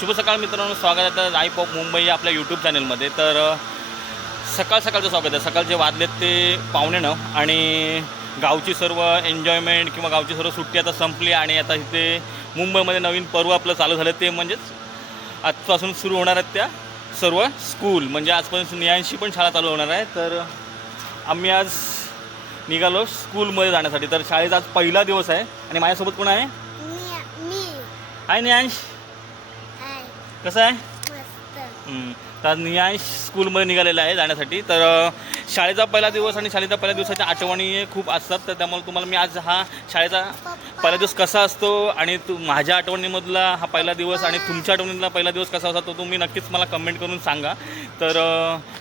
शुभ सकाळ मित्रांनो स्वागत आहे राईप ऑफ मुंबई या आपल्या यूट्यूब चॅनलमध्ये तर सकाळ सकाळचं स्वागत आहे. सकाळचे वाजलेत ते पावणे नऊ आणि गावची सर्व एन्जॉयमेंट किंवा गावची सर्व सुट्टी आता संपली आणि आता इथे मुंबईमध्ये नवीन पर्व आपलं चालू झालं ते म्हणजेच आजपासून सुरू होणार आहेत त्या सर्व स्कूल म्हणजे आजपासून नियांशी पण शाळा चालू होणार आहे. तर आम्ही आज निघालो स्कूलमध्ये जाण्यासाठी. तर शाळेचा आज पहिला दिवस आहे आणि माझ्यासोबत कोण आहे? हाय नियांश? कसं आहे. तर नियांश स्कूलमध्ये निघालेला आहे जाण्यासाठी. तर शाळेचा पहिला दिवस आणि शाळेचा पहिल्या दिवसाच्या आठवणी खूप असतात. तर त्यामुळे तुम्हाला मी आज हा शाळेचा पहिला दिवस कसा असतो आणि तू माझ्या आठवणीमधला हा पहिला दिवस आणि तुमच्या आठवणीतला पहिला दिवस कसा असतो तो तुम्ही नक्कीच मला कमेंट करून सांगा. तर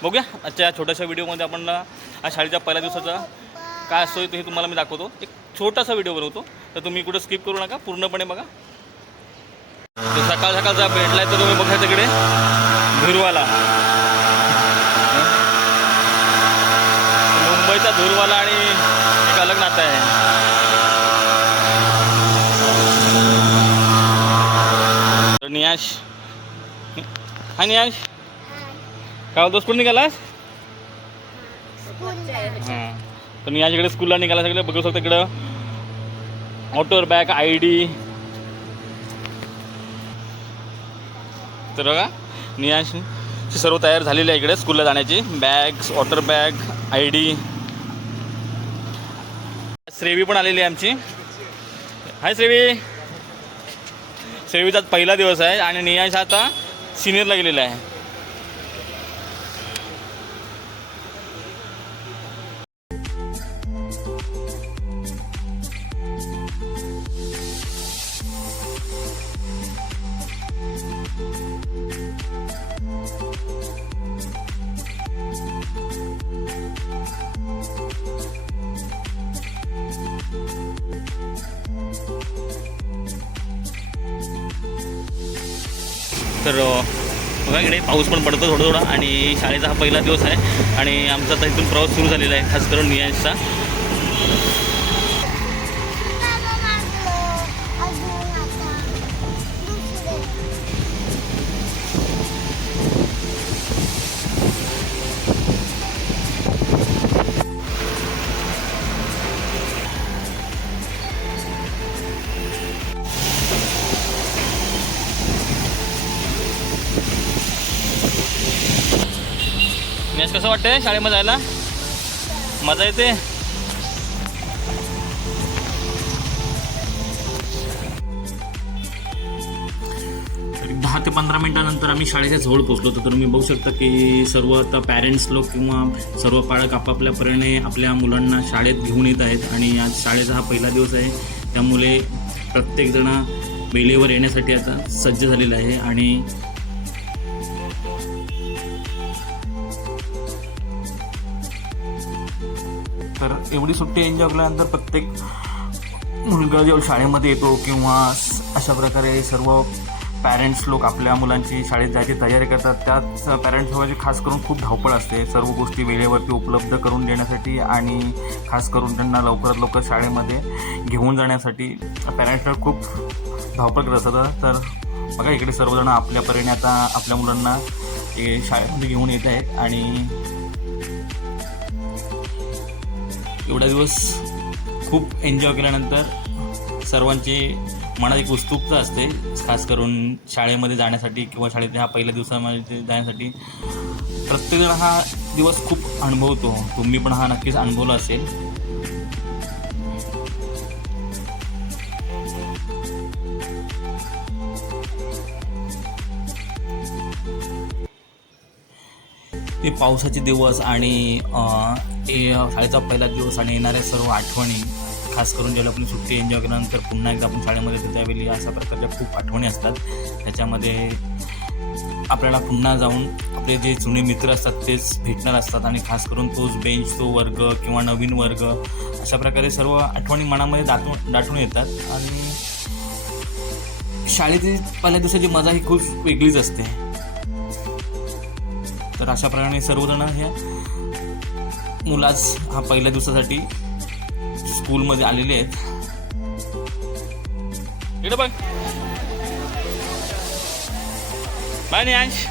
बघूया आजच्या या छोट्याशा व्हिडिओमध्ये आपण हा शाळेच्या पहिल्या दिवसाचा काय असतो ते तुम्हाला मी दाखवतो. एक छोटासा व्हिडिओ बनवतो. तर तुम्ही कुठं स्किप करू नका. पूर्णपणे बघा. तो सकाळ सकाळचा भेटलाय तर तुम्ही बघा तिकडे. धुरवाला. मुंबईचा धुरवाला आणि एक अलग नातं आहे. नियाश. हा नियाश. काय होतो स्कूल निघालास? हां. तर नियाश इकडे स्कूलला निघाला सगळं बघू शकता इकडं. ऑटोर बॅग आय डी तर बघा. नियांश सर्व तयार झालेली आहे इकडे स्कूलला जाण्याची. Bags water bag I D Shrevi पण आलेली आहे आमची. हाय श्रेवी. श्रेवीचा पहिला दिवस आहे आणि नियांश आता सिनियरला गेलेला आहे. तर बघा इकडे पाऊस पण पडतो थोडा थोडा आणि शाळेचा हा पहिला दिवस आहे आणि आमचा आता इथून प्रवास सुरू झालेला आहे खास करून नियांशचा. नियांश कसं वाटतंय? शाळेमध्ये जायला? मजा येते? दहा ते पंधरा मिनिटानंतर आम्ही शाळेच्या जवळ पोहोचलो. होतो तर तुम्ही बघू शकता की सर्व आता पॅरेंट्स लोक किंवा सर्व पालक आपापल्या परीने आपल्या मुलांना शाळेत घेऊन येत आहेत. आणि आज शाळेचा हा पहिला दिवस आहे. त्यामुळे प्रत्येकजण वेळेवर येण्यासाठी आता सज्ज झालेला आहे. आणि एवढी सुट्टी एन्जॉय केल्यानंतर प्रत्येक मुलगा जेव्हा शाळेमध्ये येतो किंवा अशा प्रकारे सर्व पॅरेंट्स लोक आपल्या मुलांची शाळेत जायची तयारी करतात त्याच पॅरेंट्स लोकांची खास करून खूप धावपळ असते. सर्व गोष्टी वेळेवरती उपलब्ध करून देण्यासाठी आणि खास करून त्यांना लवकरात लवकर शाळेमध्ये घेऊन जाण्यासाठी पॅरेंट्सला खूप धावपळ करत असतात तर बघा इकडे सर्वजण आपल्या परीने आता आपल्या मुलांना ते शाळेमध्ये घेऊन येत आहेत आणि एवढा दिवस खूप एन्जॉय केल्यानंतर सर्वांची मनात एक उत्सुकता असते. खास करून शाळेमध्ये जाण्यासाठी किंवा शाळेत ह्या पहिल्या दिवसामध्ये जाण्यासाठी. प्रत्येकजण हा दिवस खूप अनुभवतो. तुम्ही पण हा नक्कीच अनुभवला असेल. ते पावसाचे दिवस आणि शाळेचा पहिला दिवस आणि येणाऱ्या सर्व आठवणी खास करून ज्याला आपण सुट्टी एन्जॉय केल्यानंतर पुन्हा एकदा आपण शाळेमध्ये येतो त्यावेळी अशा प्रकारच्या खूप आठवणी असतात. त्याच्यामध्ये आपल्याला पुन्हा जाऊन आपले जे जुने मित्र असतात तेच भेटणार असतात आणि खास करून तोच बेंच तो वर्ग किंवा नवीन वर्ग अशा प्रकारे सर्व आठवणी मनामध्ये दाटून दाटून येतात. आणि शाळेची पहिल्या दिवसाची मजा ही खूप वेगळीच असते. तर अशा प्रकारे सर्वजण ह्या मुलाच हा पहिल्या दिवसासाठी स्कूलमध्ये आलेले आहेत. इकडे बघ. बाय नियांश.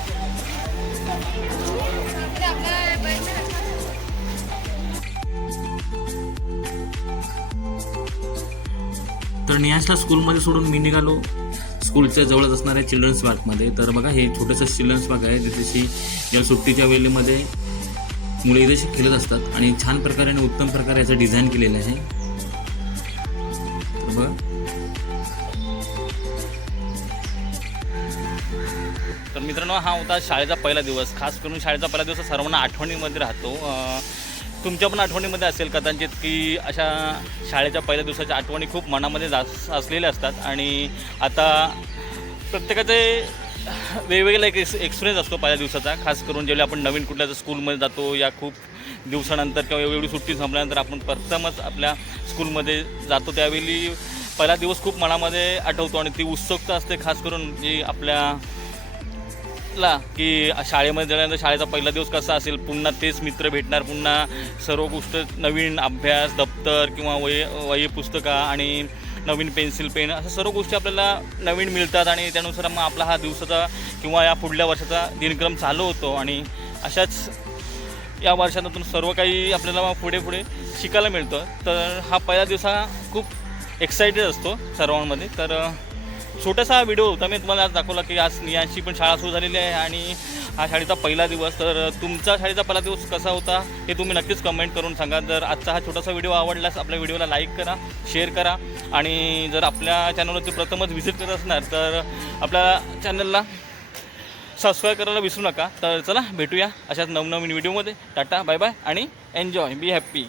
तर नियांशला स्कूलमध्ये सोडून मी निघालो. स्कूलच्या जवळच असणाऱ्या चिल्ड्रन्स पार्कमध्ये. तर बघा हे छोटंसं चिल्ड्रन्स पार्क आहे ज्याच्याशी या सुट्टीच्या वेळेमध्ये मुले इथे खेळत असतात. आणि छान प्रकारे आणि उत्तम प्रकारे याचं डिझाईन केलेलं आहे. तर बघा. तर मित्रांनो हा होता शाळेचा पहिला दिवस. खास करून शाळेचा पहिला दिवस सर्वांना आठवणीमध्ये राहतो. तुमच्या पण आठवणीमध्ये असेल कदाचित की अशा शाळेच्या पहिल्या दिवसाच्या आठवणी खूप मनामध्ये जास असलेल्या असतात आणि आता प्रत्येकाचे वेगवेगळा एक एक्स एक्सपिरियन्स असतो पहिल्या दिवसाचा. खास करून जेव्हा आपण नवीन कुठल्या स्कूलमध्ये जातो या खूप दिवसानंतर किंवा एवढी सुट्टी संपल्यानंतर आपण प्रथमच आपल्या स्कूलमध्ये जातो त्यावेळी पहिला दिवस खूप मनामध्ये आठवतो आणि ती उत्सुकता असते. खास करून जी आपल्या ला की शाळेमध्ये गेल्यानंतर शाळेचा पहिला दिवस कसा असेल? पुन्हा तेच मित्र भेटणार पुन्हा सर्व गोष्ट नवीन अभ्यास दप्तर किंवा वय वही पुस्तकं आणि नवीन पेन्सिल पेन अशा सर्व गोष्टी आपल्याला नवीन मिळतात आणि त्यानुसार मग आपला हा दिवसाचा किंवा या पुढल्या वर्षाचा दिनक्रम चालू होतो आणि अशाच या वर्षातून सर्व काही आपल्याला मग पुढे पुढे शिकायला मिळतं. तर हा पहिला दिवस हा खूप एक्सायटेड असतो सर्वांमध्ये. तर छोटासा व्हिडिओ होता. मी तुम्हाला आज दाखवला की आज नियांची पण शाळा सुरू झालेली आहे आणि हा शाळेचा पहिला दिवस. तर तुमचा शाळेचा पहिला दिवस कसा होता हे तुम्ही नक्कीच कमेंट करून सांगा. जर आजचा हा छोटासा व्हिडिओ आवडल्यास आपल्या व्हिडिओला लाईक करा शेअर करा आणि जर आपल्या चॅनलवरती प्रथमच व्हिजिट करत असणार तर आपल्या चॅनलला सबस्क्राईब करायला विसरू नका. तर चला भेटूया अशाच नवनवीन व्हिडिओमध्ये टाटा बाय बाय आणि एन्जॉय बी हॅप्पी